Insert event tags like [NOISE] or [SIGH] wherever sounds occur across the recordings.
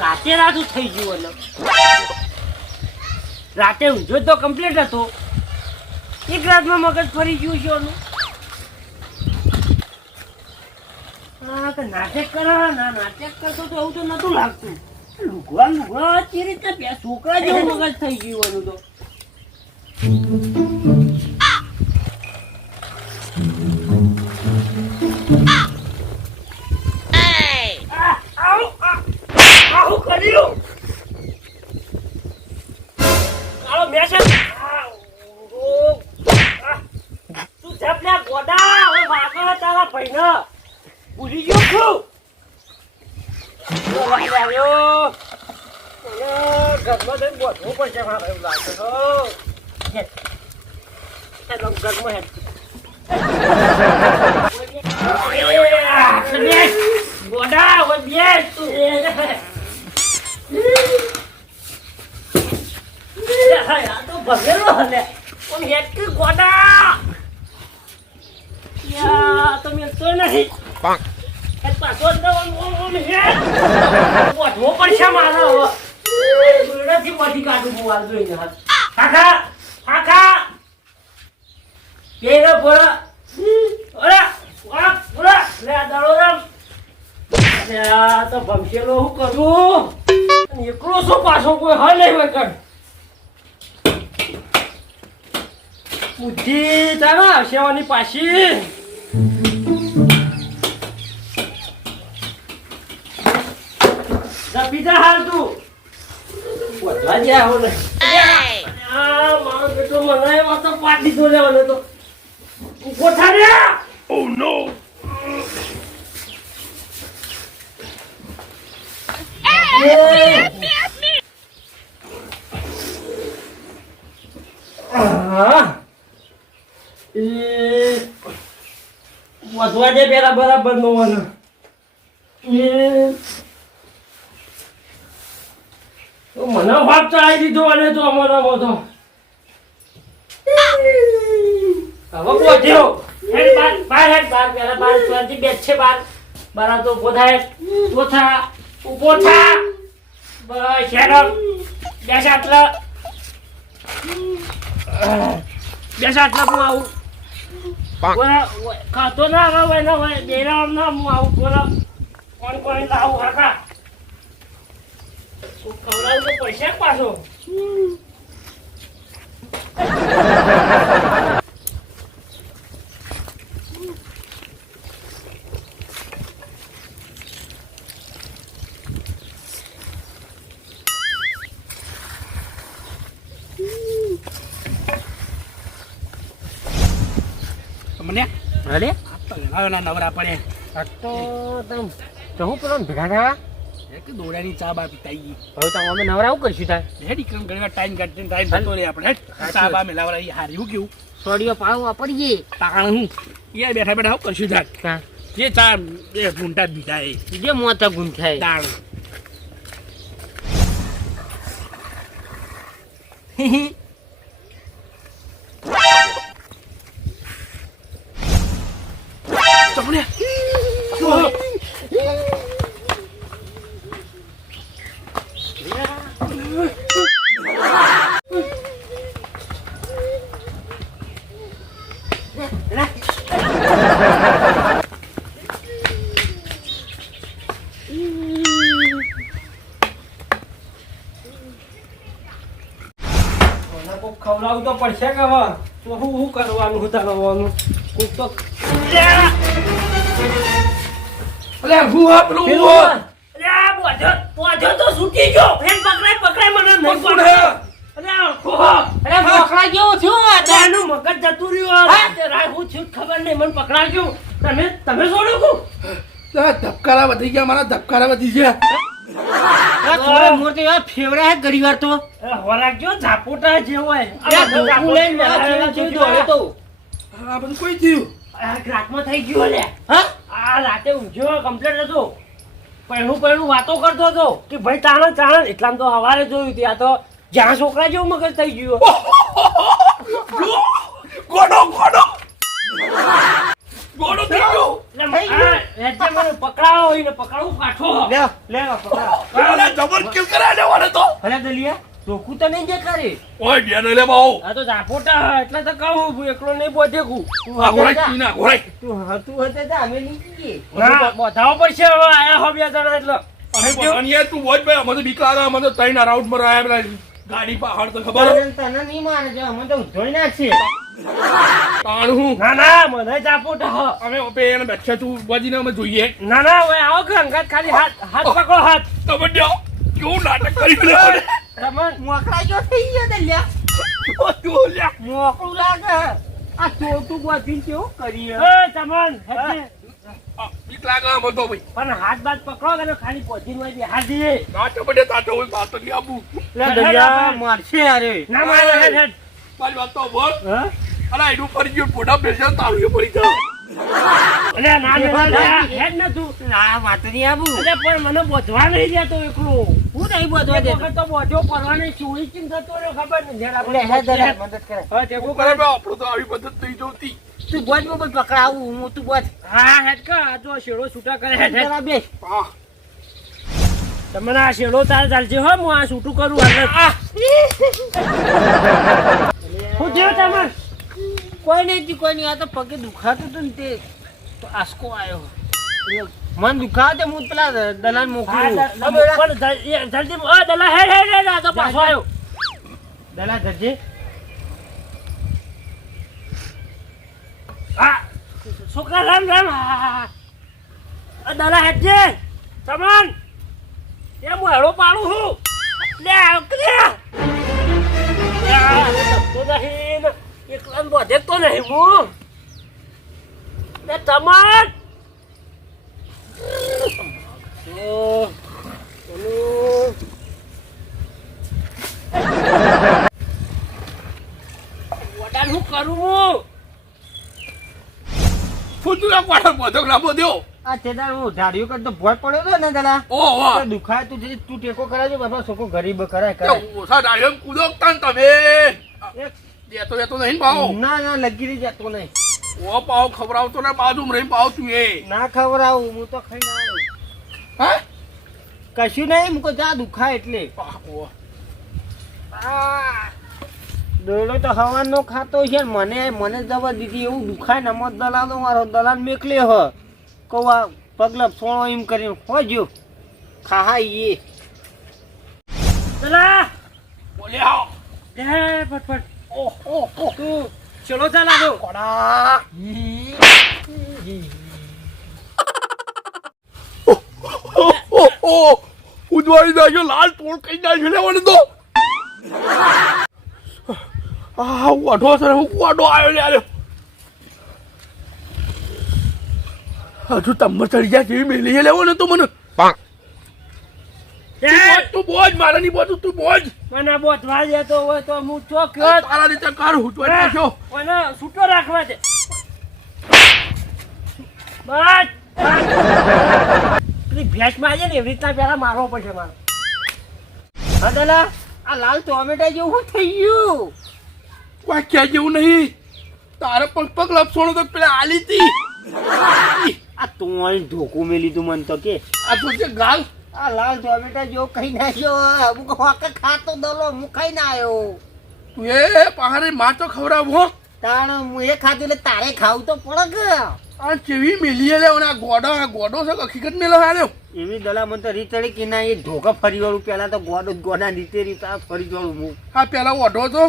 રાતે રાતું થઈ ગયું એટલે રાતે ઊંઝો તો કમ્પ્લીટ હતો. એક રાતમાં મગજ ફરી ગયું છે એનું નાટક કરો, ના નાટક કરતો તો એવું તો નતું લાગતું. લુગવા લુગવા તે રીતે મગજ થઈ ગયું એનું તો. ભગેલો હલે ઓમ હેટકી ગોડા યા તો. મેં તો નહીં એ પાછો જ ઓમ ઓમ હેટ બોધવો પડશે મારો હવે. બુરડાથી બધી કાઢું હું જોઈને કાકા કાકા પેલો બોલો ઓરા ઓરા ઓરા લે દાડો રામ. આ તો ભમશેલો હું કરું? એકલો શું પાછો કોઈ હલ નહીં હોય કર બુદ્ધિ તારા આવશેવાની પાછી. બીજા હાલ તું. વધવા જ્યાં મને પાટી દો લેવાનો તો. રે હા એ વધવા દે પેલા બરાબર નો મને એ તો મને ભાગ ચડાવી દીધો અને તો અમારા મોટો હેડ બાર બાર હેડ બાર પેલા બાર છે બાર. બાર તો ઊભો થાય. ઊભો થા. બસ હેડ. બેસ આટલા. બેસ આટલા હું આવું. બોલા ખાતો ના આવે હોય ના હોય બેરા ના હું આવું. બોલા કોણ કોણ લાવું હાકા. ખવડાવું તો પૈસા પાછો. [LAUGHS] મને અરે? ના નવરા પડે. તો તમ તો હું પેલો ભેગા થયા? એક દોડાની ચા બા પીતાઈ ગઈ. હવે તો અમે નવરા આવું કરશું તાર? હેડ ઈકરમ ઘણી ટાઈમ કાઢીને ટાઈમ થતો રહે આપણે ચા બા મેલાવરા ઈ હારી કેવું? સોડીઓ પાડવા પડીએ. તાણ હું. યાર બેઠા બેઠા હું કરશું જાત જે ચા બે જ બીજા એ. જે મોતા ગુણ થાય તાણ. ચપડે [LAUGHS] કોક ખવડાવવું તો પડશે કે હવે? તો હું શું કરવાનું હું તારવાનું કોક તો અલે હું આ પેલું પેલું હું બોજો તો છૂટી ગયો. ફેન પકડાય પકડાય મને નહીં કોણ પકડે? મોકળા છું આ તો. મગજ જતું રહ્યું હા? રાય હું છું ખબર નહીં મને પકડા પકડાજો તમે તમે છોડ્યું ધબકારા વધી ગયા મારા ધબકારા વધી ગયા. આ થોડો મોટો ફેવરા હે ઘણી વાર તો હોરાકજો ઝાપોટા જે હોય આ ધોકું લઈને આ જેવું જેવું દોડે તો આ બધું કોઈ થયું? આ રાતમાં થઈ ગયો લે. હા? આ રાતે ઊંઘ્યો કમ્પ્લેટ હતો. પહેલું પહેલું વાતો કરતો હતો કે ભાઈ તાણ તાણ. એટલામાં તો હવારે જોયું ત્યાં તો જ્યાં છોકરા જેવું મગજ થઈ ગયું ગોડો ગોડો. ગોડો થઈ ગયો. પકડાવો હોય કાઠો. લે લે જબર કિલ કરા તો. ભલે દલિયા ચોખ્ખું તો નહીં જે ઓય બેન લે બાઉ આ તો ઝાપોટા એટલે તો કહું હું એકલો નહીં બોધે કું તું આ. પીના ઘોડાઈ તું હતું હતે જા અમે નહીં જઈએ ના બોધાવો પડશે હવે આયા હો બે જણા એટલે. અમે પણ યાર તું વોચ ભાઈ મને બીક લાગે મને ત્રણ રાઉન્ડમાં રહ્યા ગાડી પાહડ તો ખબર તને તને નહીં અમે તો જોઈ નાખશે તાણ હું? ના ના મને. અમે ઓપે એને બેઠા તું બાજીને અમે જોઈએ. ના ના હવે આવો કે અંગાત ખાલી હાથ હાથ પકડો હાથ. તમે જાઓ કેવું નાટક કરી લેવાને તમન મોકળા જો થઈ ગયો દલિયા તું લ્યા. મોકળું લાગે. આ ચોટું ગોઠવીને કેવું કરી એ તમન. બીક લાગે તો ભાઈ. પણ હાથ બાદ પકડો કે ખાલી પોચી હોય જઈએ નાટક બધે તાતો હોય વાત તો નહીં લે દલિયા મારશે અરે. ના મારે હેડ હેડ. મારી વાત તો બોલ. હા? અરે એનું પડી ગયું પોડા બેસે તારું એ પડી જાય અરે ના ના, ના હેડ ન તું. ના માતરી આબુ. અરે પણ મને બોધવા નહીં જતો એકલો. હું નહીં બોધવા દેતો? તો બોધો પરવાની ચીમ થતો રહ્યો ખબર ને જરા લે હે આપણે દલિયા મદદ કરે. હવે તે કરે કરે. આપણો તો આવી મદદ થઈ જોતી. તું બોજમાં બોજ પકડાવું હું તું બોજ હા હેડ કા આ જો શેડો છૂટા કરે હેડ. હેડ હા. તમને આ શેડો તાર ચાલજે હો હું આ છૂટું કરું હાલ. હું થયું તમને કોઈ નહીં જી કોઈ નહીં. આ તો પગે દુખાતું હતું ને તે. તો આસકો આવ્યો મન દુખાવે તે હું પેલા દલાલ મોકલું. જલ્દી દલા હેડ હેડ હેડ આ તો પાછો આવ્યો દલા જજે હા. છોકરા રામ રામ. હા, હા, હા. આ દલા હેડ છે તમન એ હું હેડો પાડું છું. લે આવ કે લે આ ધક્કો નહીં ને. તો નહીં હું. લે તમન હું કરું. હું ફૂટું ના પાડે બધો લાંબો દેવો આ તેદાર હું ધાર્યો કરતો ભોય પડ્યો તો ને ઓ વાહ દુખાય તું જે તું ટેકો કરાવજો બાપા સોકો ગરીબ કરાય કરાય. ઓછા ડાળીઓ કૂદો તાન તમે. દેતો દેતો નહીં પાવ ના ના લગી રહી જતો નહીં. ઓ પાવ ખવડાવતો ને બાજુ રહી પાવ તું એ. ના ખવડાવું હું તો ખાઈ ના. હા? કશું નહીં મૂકો જા દુખાય એટલે. ઓ, દોડો તો હવાનો ખાતો છે ને મને મને દવા દીધી એવું દુખાય ને મત દલાલો મારો દલાલ મેકલ્યો હ. કવા પગલા ફોણો એમ કરીને હોજો ખાહા ઈએ દલા બોલે આવ. દે ફટફટ ઓહ ઓહ ઓહ. તું ચલો ચાલ દો કોડા. ઓ ઓ ઉદવાડી નાખ્યો લાલ તોડ કઈ નાખ્યો લેવાનો તો. આ વાઢો છે હું વાઢો આવ્યો લે આલ્યો હજુ તમ્બર ચડી જાય કેવી મેલી લેવાનો તો મને તું બોજ મારા ની બોજ તું બોજ મને બોધવા દેતો હોય તો હું ચોક્યો તારા રીતે કર હું તો નાખ્યો મને છૂટો રાખવા દે બસ પેલી ભેંસમાં ને એવી રીતના પેલા મારવો પડશે મારે હા દલા આ લાલ ટોમેટા જેવું શું થઈ ગયું કોઈ ક્યાં જેવું નહીં. તારે પગ પગ લપસોણો તો પેલા આલી તી આ તું અહીં ધોકું મેલી તું મન તો કે. આ તો છે ગાલ? આ લાલ ટોમેટા જો ખાઈ નાખ્યો. હું હોકે ખાતો દલો હું ખાઈ ના આવ્યો. તું એ પહાડે માં તો ખવડાવ હો. તાણ હું એ ખાધું એટલે તારે ખાવું તો પડે કે. આ કેવી મેલી લે આ ગોડો આ ગોડો છે હકીકત મેલો હાલ્યો એવી દલા મને તો રીતડી કે ના એ ધોકા ફરી વાળું પેલા તો ગોડો જ ગોડા નીચે રીતા ફરી વાળું હું. આ પેલા ઓઢો તો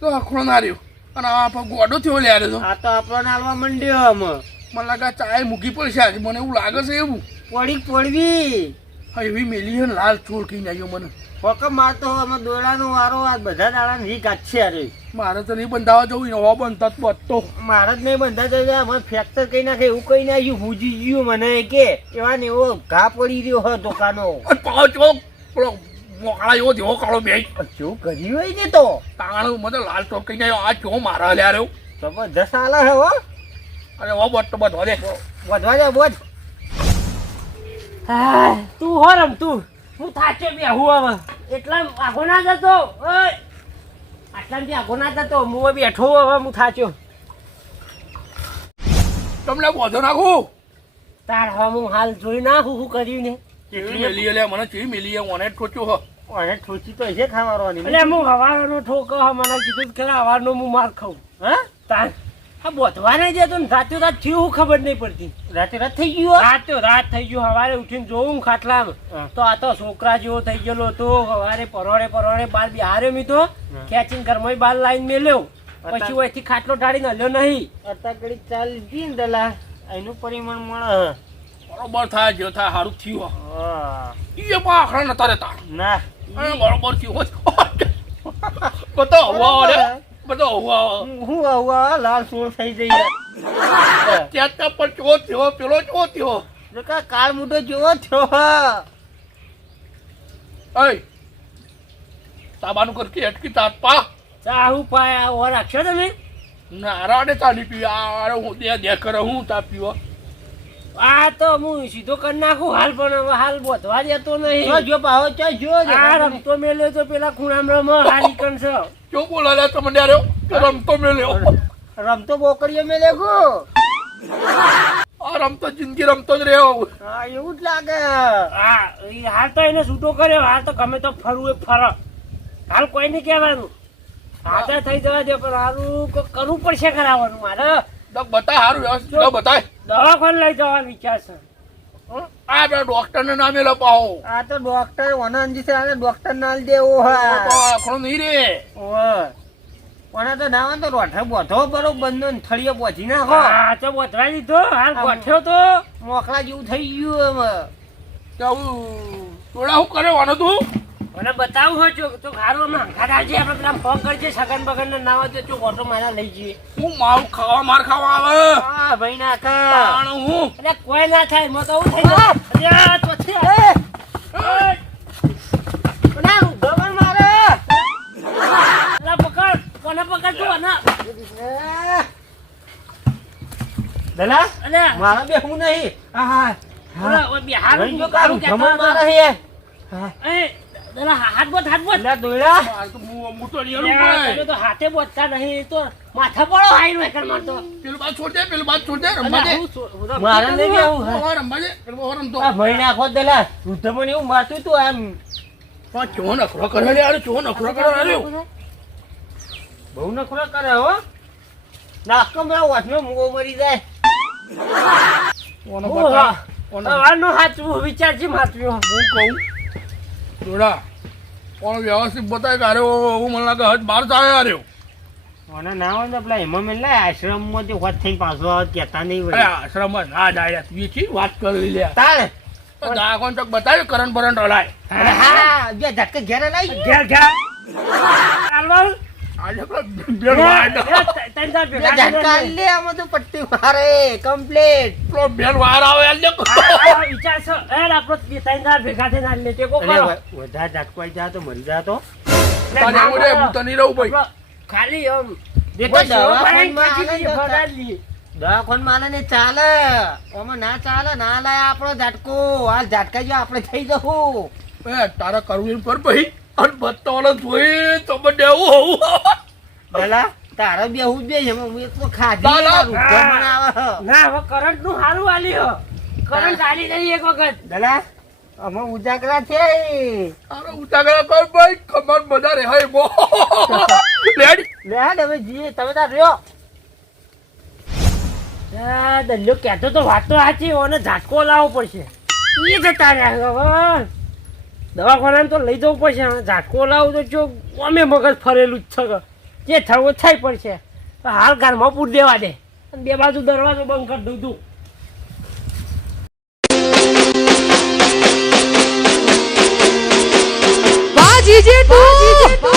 તો હખડો ના રહ્યો. અને આ ગોડો થયો લે તો. આ તો આપણને હાલવા માંડ્યો આમાં. મને લાગે ચાય મૂકી પડશે આજે. મને એવું લાગે છે એવું. પડી પડવી. હા એવી મેલી ને લાલ ચોર કઈ નાખ્યો મને. ફોક મારતો આમાં દોડાનો વારો આ બધા દાડા કાચ છે અરે મારે તો નહીં બંધાવા જવું નવા બનતા બધતો મારે જ નહીં બંધા જાય મને ફેક્ટર કઈ નાખે એવું કઈ નાખ્યું ભૂજી ગયું મને કે. એવા ને એવો ઘા પડી રહ્યો હ દુકાનો પેલો મોકળા એવો જેવો કાળો બે શું કર્યું હોય ને તો? તાણ મને લાલ કઈ નાખ્યો આ ચો મારા લે આર્યો જબરદસ્ત હાલે હે હો. અરે ઓ બટતો બધો દે વધવા જા બોજ હા, તું હો રમ તું. હું થાચે બે હું હવે. એટલા આગો ના જતો. આટલા આટલાથી આગો ના જતો. હું બેઠો હવે હું થાચ્યો. તમને બોધો નાખું? તાર હું હાલ જોઈ નાખું શું કર્યું ને? ચેવી મેલી એટલે મને ચેવી મેલી ઠોચ્યો હ. અને ઠોચી તો હશે ખાવારોની એટલે હું હવારનો ઠોકો હ મને કીધું કે ખરા હું માર ખાઉં. હા? તાર આ બોધવા નહીં જતો ને રાતે રાત થયું હું ખબર નહીં પડતી. રાતે રાત થઈ ગયું રાત તો રાત થઈ ગયું હવારે ઉઠીને જોઉં ખાટલામાં. તો આ તો છોકરા જેવો થઈ ગયેલો હતો સવારે પરોડે પરોડે બાર બિહાર્યો મી તો. ખેંચીને ઘરમાં બાર લાઈન મેલ્યો. પછી ઓયથી ખાટલો ઢાળીને હલ્યો નહીં. અત્યારે ઘડી ચાલ જી ને દલા. એનું પરિમાણ મળે. બરોબર થાય જે થાય સારું થયું હા. હ. આખરા નતા રહેતા. ના. એ બરોબર થયું હોત. બધો હવા રે. બધો હવા હું હવા લાલ સોળ થઈ જઈ ત્યાં ત્યાં પણ ચો થયો પેલો ચો થયો? કા કાળ મોટો જેવો થયો હા. એ તાબાનું કર કે અટકી તાત પા. ચાહુ પાયા ઓર રાખશો તમે? નારાડે તાલી પી આ હું દે દે કરે હું તા પીવો. આ તો હું સીધો કરી નાખું હાલ પણ હવે હાલ બોધવા જતો નહીં. જો પાહો ચો જો આ રમતો મેલ્યો તો પેલા ખૂણામાં રમો હાલી કણ છે જો બોલા લે તમને રહ્યો રમતો મેલ્યો. રમતો બોકડીઓ મેં લેખો આ રમતો જિંદગી રમતો જ રહ્યો. હા એવું જ લાગે. હા ઈ હાલ તો એને છૂટો કર્યો હાલ તો ગમે તો ફરવું એ ફર. હાલ કોઈ નહીં કહેવાનું હાથે થઈ જવા દે પણ હારું કરવું પડશે કરાવવાનું મારે. દક બતાય સારું વ્યવસ્થિત ડોક બતાય. દવાખાને લઈ જવાનો વિચાર છે. આ તો ડોક્ટર ને નામે લપાવો. આ તો ડોક્ટર વનંજી છે આને ડોક્ટર ના દેવો તો હા આખરો નહીં રે. ઓય. ઓને તો ના તો રોઠે બોધો બરો બંધો ને થળીએ પહોંચી નાખો. હા તો બોધવા દીધો હાલ. ગોઠ્યો તો. મોકળા જેવું થઈ ગયું હવે તો આવું તોડા શું કરે વાનો તું મને બતાવું હોય તો તો ખારો માંગા આવજે આપણે પેલા ફોન કરજે સગન બગન ને ના હોય તો ઓટો મારા લઈ જઈએ. હું મારું ખાવા માર ખાવા આવે. હા ભાઈ ના કા હું. અરે કોઈ ના થાય મેં તો આવું થઈ જાય. અરે તો છે. એ, ના ગમન મારે. અલા પકડ. કોને પકડ તું અને એ. દલા અલે મારા બે હું નહીં. હા હા. ઓલા બિહારનું કારું કે મારા હે. હા. એ હાથ બોત હાથ બોત. દોયડા. હું તો તમે તો હાથે બોતતા નહીં તો માથા પડો હાઈ નો એકર મારતો. પેલું બાદ છોડ દે પેલું બાદ છોડ દે રમવા દે. હું છો- તો મારે નહીં બેહું હા. રમવા દે પેલું રમતો. આ ભાઈ નાખો દલા વૃદ્ધ એવું મારતું તું આમ. પણ ચો નખરો કરે લે અરે ચો નખરો કરે અરે બહુ નખરો કરે હો. નાખો મારા વાસમાં મૂગો મરી જાય. ઓનો બતા હા. ઓનો સવારનું વિચાર છે હાચવ્યો હું કહું જોડા પણ વ્યવસ્થિત બતાય કે અરે હું મને લાગે હજ બહાર જાય અરે મને ના હોય તો પેલા એમાં મેં લાય આશ્રમમાંથી હોત થઈને પાછો આવે કહેતા નહીં અરે આશ્રમ ના જાય તું ચી વાત કરી લે તારે. દાખલ તક બતાવ્યું કરણ બરંટ રલાય હા બે ઝટકે ઘેરે લાવી. ઘેર ઘેર. પટ્ટી મારે કમ્પ્લીટ વાર આવે આ- આ વિચાર છે આપણો ત્રણ ચાર ભેગા થઈને આ ટેકો કરો. વધારે તો મરી તો. ખાલી આમ. દવાખાન ને ચાલે. આમાં ના ચાલે ના લાય આપણો ઝાટકો. હાલ ઝાટકા જો આપણે થઈ જવું એ તારા કરવું પર ભાઈ. અને બત્તાવાળા જોઈ તો મને એવું હોવું. ભલા તારો બે હું બે છે હું તો ખાધી ના, હવે કરંટનું સારું આલી હો. કરંટ આલી નહીં એક વખત. ભલા અમે ઉજાગરા છે તારા ઉતાગળા કર ભાઈ ખબર બધા રે હે મો લેડી લે હાલ હવે જીએ તમે તાર રહ્યો. આ દલ્યો કહેતો તો વાત તો સાચી ઓને ઝાટકો લાવવો પડશે. એ જતા રહ્યા હવે. દવાખાના તો લઈ જવું પડશે ઝાટકો લાવું તો જો અમે મગજ ફરેલું જ છે જે થવું થાય પડશે. તો હાલ ઘરમાં પૂર દેવા દે. અને બે બાજુ દરવાજો બંધ કરી દઉં તું! વાહ જીજે તું!